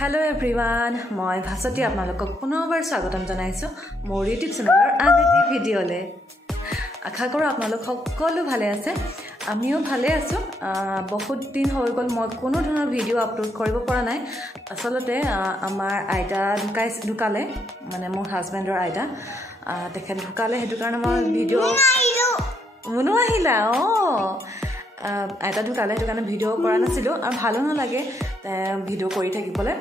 Hello everyone, মই Bhaswati আপোনালোকক পুনৰবাৰ স্বাগতম জনাইছো মোৰ YouTube চেনেলৰ আন এটা ভিডিঅ'লে। আশা কৰো আপোনালোক সকলো ভালে আছে। আমিও ভালে আছো। বহুত দিন হৈ গ'ল মই কোনো ধৰণৰ ভিডিঅ' আপলোড কৰিব পৰা নাই। আসলতে আমাৰ আইতা ঢুকালে মানে মোৰ হাজবেণ্ডৰ আইতা তেখেত ঢুকালে হেতু কাৰণে মই ভিডিঅ' মনো আহিলা আইতা ঢুকালে হেতু কাৰণে ভিডিঅ' কৰা নাছিলো আৰু ভালো নালাগে ভিডিঅ' কৰি থাকিবলৈ।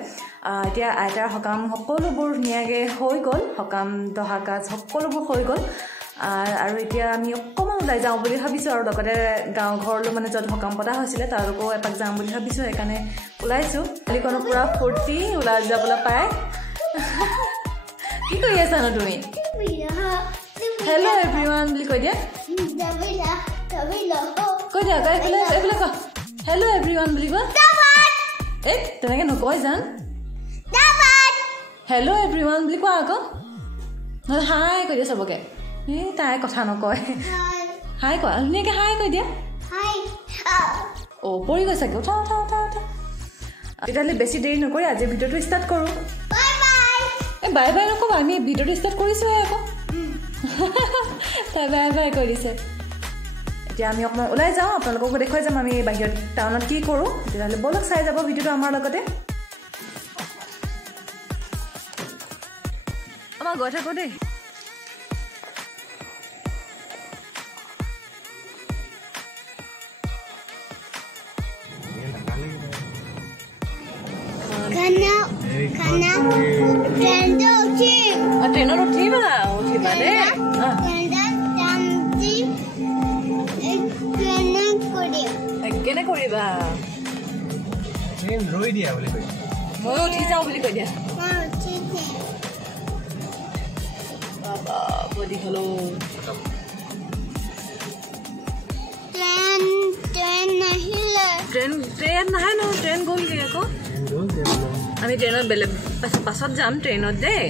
এতিয়া আইতাৰ হকাম সকলোবোৰ নিয়াগে হৈ গ'ল, হকাম দহা কাজ সকলোবোৰ হৈ গ'ল আৰু এতিয়া আমি অকমান ওলাই যাওঁ বুলি ভাবিছো আৰু লগতে গাঁও ঘৰলৈ মানে য'ত হকাম পতা হৈছিলে তালৈকো এপাক যাম বুলি ভাবিছো। সেইকাৰণে ওলাইছো। কালিকনো পুৰা ফূৰ্তি ওলাই যাবলৈ পায়। কি কৰি আছা ন তুমি? হেল্ল' এভৰিৱান বুলি কৈ দিয়া। কৈ দিয়া এইফালে ক হেল্ল' এভৰিৱান বুলি কোৱা। এই তেনেকে নকয় জান। হেল্ল' এভৰিৱান বুলি কোৱা আকৌ। নহ'লে হাই কৈ দিয়া চবকে। এই তাই কথা নকয়। হাই কোৱা ধুনীয়াকে হাই কৈ দিয়া। পৰি গৈছে উঠা উঠা উঠা উঠা। তেতিয়াহ'লে বেছি দেৰি নকৰি আজি ভিডিঅ'টো ষ্টাৰ্ট কৰোঁ। এই বাই বাই নক'বা, আমি ভিডিঅ'টো ষ্টাৰ্ট কৰিছোঁহে আকৌ। তাই বাই বাই কৈ দিছে। এতিয়া আমি অকণমান ওলাই যাওঁ, আপোনালোককো দেখুৱাই যাম আমি বাহিৰত টাউনত কি কৰোঁ। তেতিয়াহ'লে বলক চাই যাব ভিডিঅ'টো আমাৰ লগতে। আমাৰ গৈ থাকোঁ দেই। ট্ৰেইনত উঠিবা দেই। কেনে কৰিবা? ৰৈ দিয়া বুলি কৈ মই উঠি যাওঁ বুলি কৈ দিয়া। বাবা বডি হলো ট্ৰেইন নাহে ন, ট্ৰেইন গ'লগৈ আকৌ। আমি ট্ৰেইনত বেলেগ পাছত যাম ট্ৰেইনত দেই।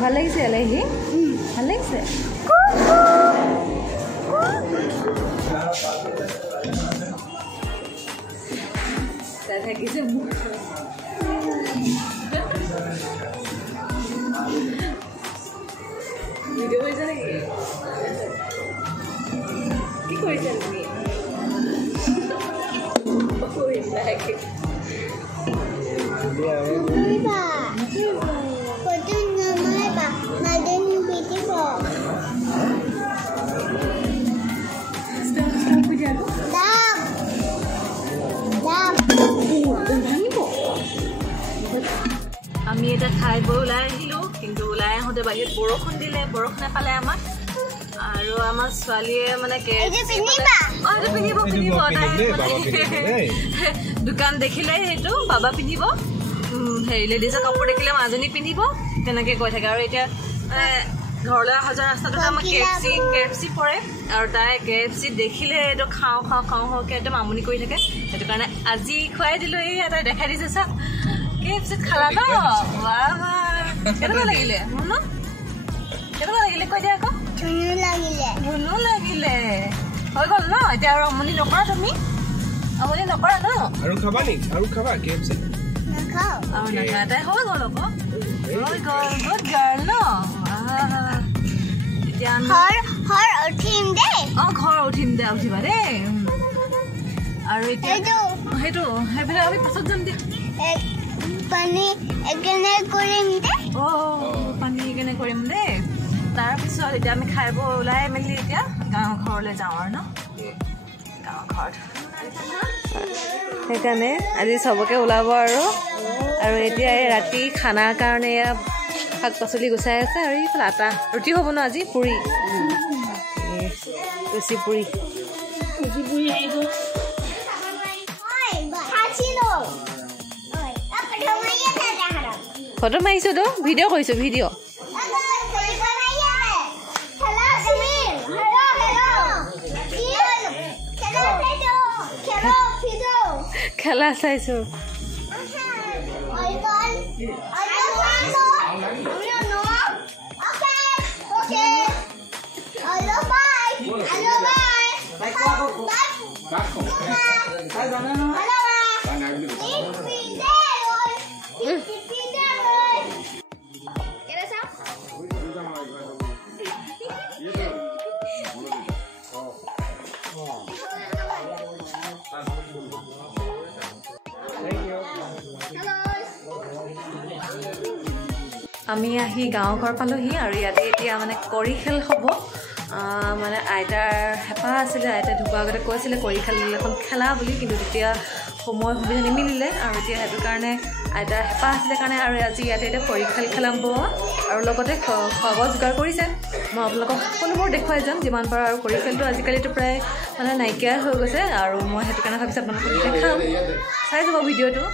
ভাল লাগিছে আলহী, ভাল লাগিছে। থাকিছে ভিডিঅ' কৰিছা নেকি? কি কৰিছা তুমি? আমি এটা খাই বৈ ওলাই আহিলোঁ, কিন্তু ওলাই আহোঁতে বাহিৰত বৰষুণ দিলে, বৰষুণে পালে আমাক। আৰু আমাৰ ছোৱালীয়ে মানে দোকান দেখিলে সেইটো বাবা পিন্ধিব, হেৰি লেডিজৰ কাপোৰ দেখিলে মাজনী পিন্ধিব, তেনেকে কৈ থাকে। আৰু এতিয়া ঘৰলৈ অহা যোৱা ৰাস্তাটোত আমাৰ KFC পৰে আৰু তাই KFC দেখিলে এইটো খাওঁ একদম আমনি কৰি থাকে। সেইটো কাৰণে আজি খুৱাই দিলোঁ। এই তাই দেখাই দিছে চা KFC খালা ন? কেনেকুৱা লাগিলে ন? কেনেকুৱা লাগিলে কৈ দিয়া আকৌ। ধুনু লাগিলে হৈ গ'ল ন? এতিয়া আৰু আমনি নকৰা তুমি? আমনি নকৰা ন? আৰু খাবা নি? আৰু খাবা KFC? নাখাওঁ। আৰু নাখায় তাই হৈ গ'ল আকৌ। হৈ গ'ল গুড গাৰ্ল ন? এতিয়া ঘৰ উঠিম দেই। ঘৰ উঠিম দে, উঠিবা দেই। আৰু এতিয়া সেইটো সেইফালে আমি পাছত যাম দে। পানী একেনে কৰিম দে। পানী একেনে কৰিম দেই। তাৰপিছত এতিয়া আমি খাই বৈ ওলাই মেলি এতিয়া গাঁও ঘৰলৈ যাওঁ আৰু ন? গাঁও ঘৰত সেইকাৰণে আজি চবকে ওলাব আৰু এতিয়া এই ৰাতি খানাৰ কাৰণে এয়া শাক পাচলি গুচাই আছে। আৰু এইফালে আটা ৰুটি হ'ব ন আজি? পুৰি লুচি পুৰি ফটো মাৰিছোঁ তো, ভিডিঅ' কৰিছোঁ ভিডিঅ'। খেলা চাইছোঁ। Hello, bye. Hello. আমি আহি গাঁও ঘৰ পালোহি আৰু ইয়াতে এতিয়া মানে কৰি খেল হ'ব মানে আইতাৰ হেঁপাহ আছিলে আইতাই ঢুকোৱাৰ আগতে কৈছিলে কৰি খেল এখন খেলা বুলি কিন্তু তেতিয়া সময় সুবিধা নিমিলিলে আৰু এতিয়া সেইটো কাৰণে আইতাৰ হেঁপাহ আছিলে কাৰণে আৰু আজি ইয়াতে এতিয়া কৰি খেল খেলাম আৰু লগতে খোৱা বোৱা যোগাৰ কৰিছে মই আপোনালোকক সকলোবোৰ দেখুৱাই যাম যিমান পাৰোঁ আৰু কৰি খেলটো আজিকালিতো প্ৰায় মানে নাইকিয়াই হৈ গৈছে আৰু মই সেইটো কাৰণে ভাবিছোঁ আপোনালোকক দেখাম চাই যাব ভিডিঅ'টো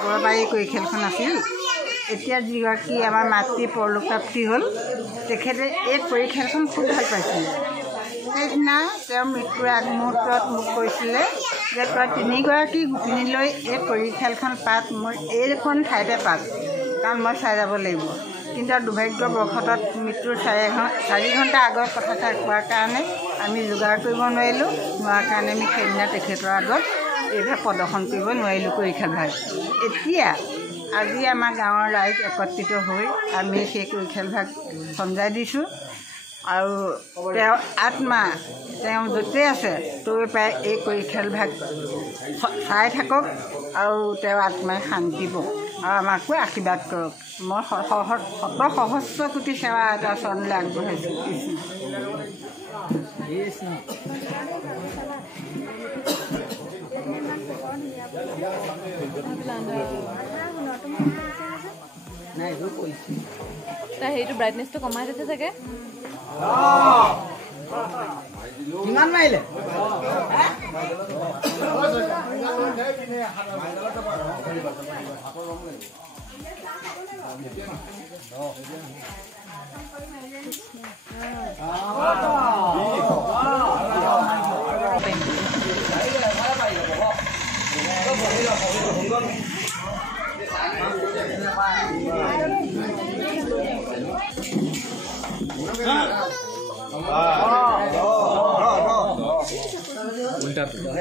আগৰবাৰী কৰি খেলখন আছিল এতিয়া যিগৰাকী আমাৰ মাতৃ পৰলোকপ্ৰাপ্তি হ'ল তেখেতে এই কৰি খেলখন খুব ভাল পাইছিল সেইদিনা তেওঁৰ মৃত্যুৰ আগমুহূৰ্তত মোক কৈছিলে যে তই তিনিগৰাকী গোপিনীলৈ এই কৰি খেলখন পাত মোৰ এইখন ঠাইতে পাত কাৰণ মই চাই যাব লাগিব কিন্তু দুৰ্ভাগ্যবশতঃ মৃত্যুৰ 4 ঘণ্টা আগত কথাষাৰ কোৱাৰ কাৰণে আমি যোগাৰ কৰিব নোৱাৰিলোঁ নোৱাৰ কাৰণে আমি সেইদিনা তেখেতৰ আগত এইভাগ প্ৰদৰ্শন কৰিব নোৱাৰিলোঁ কৰি খেল ভাগ এতিয়া আজি আমাৰ গাঁৱৰ ৰাইজ একত্ৰিত হৈ আমি সেই কৰি খেল ভাগ সঞ্জাই দিছোঁ আৰু তেওঁৰ আত্মা তেওঁ য'তেই আছে তই প্ৰায় এই কৰি খেল ভাগ চাই থাকক আৰু তেওঁৰ আত্মাই শান্তি পাওক আৰু আমাকো আশীৰ্বাদ কৰক মই সহস্ৰ কোটি সেৱা এটা চৰণলৈ আগবঢ়াইছোঁ সেইটো ব্ৰাইটনেছটো কমাই দিছে চাগে কিমান মাৰিলে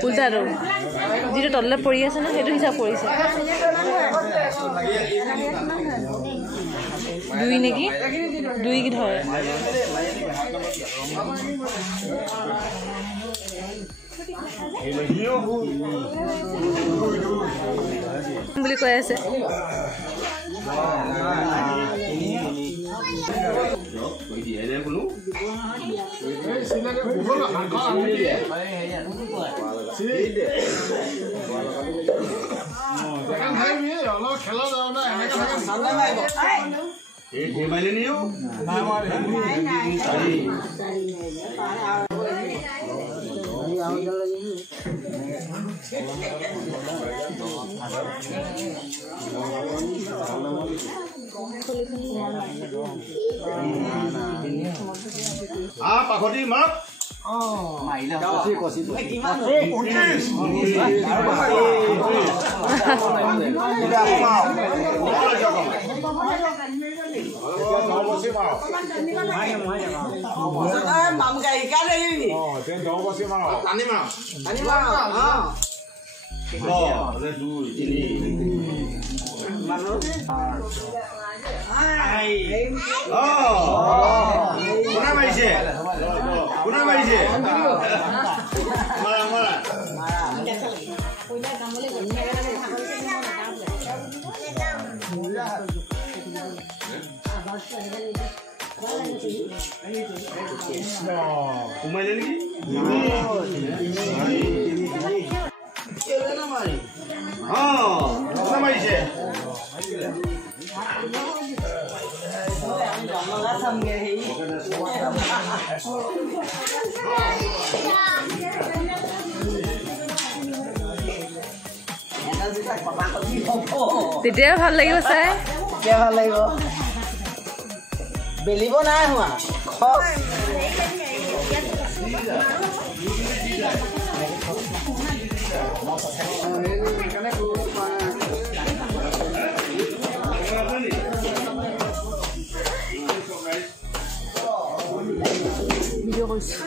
উল্টাটো যিটো তললৈ পৰি আছে ন সেইটো হিচাপ কৰিছে 2 নেকি 2 কি ধৰে বুলি কৈ আছে পাখতি মাক কোনে মাৰিছে সোমাইলে নেকি তেতিয়া ভাল লাগিব চাই তেতিয়া ভাল লাগিব বেলিব নাই হোৱা ভিডিঅ' কৰিছোঁ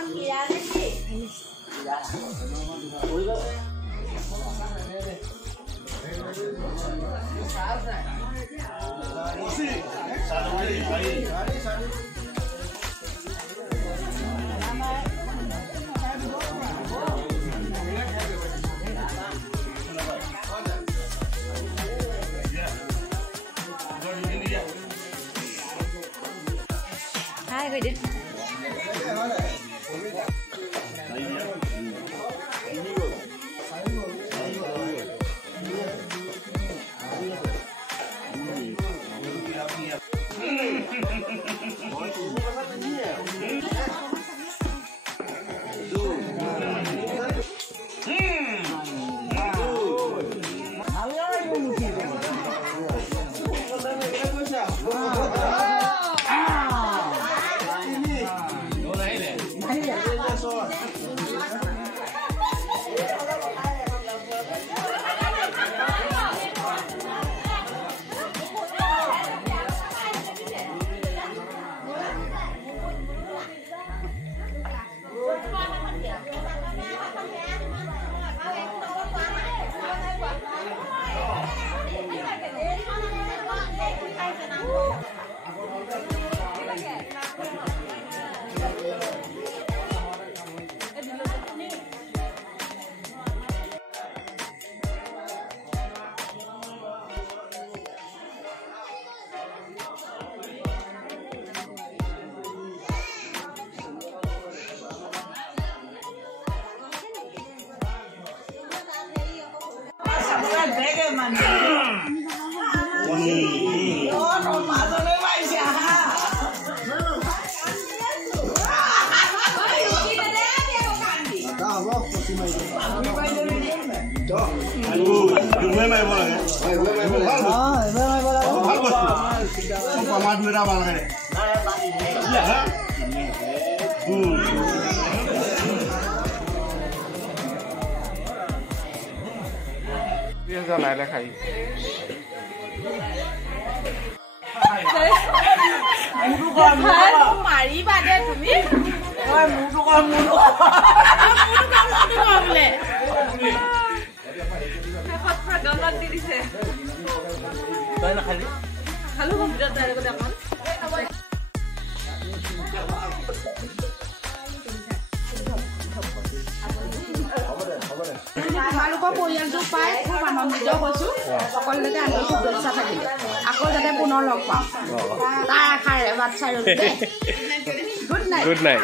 হাই কৈ দিয়া মাৰিবা দে তুমি খালো তোমালোকৰ পৰিয়ালটো পাই খুব আনন্দিত হৈছো সকলোকে আন্তৰিক শুভেচ্ছা থাকিলে আকৌ যাতে পুনৰ লগ পাওঁ তাৰ আশাৰে বাট চাই ৰ'ব গুড নাইট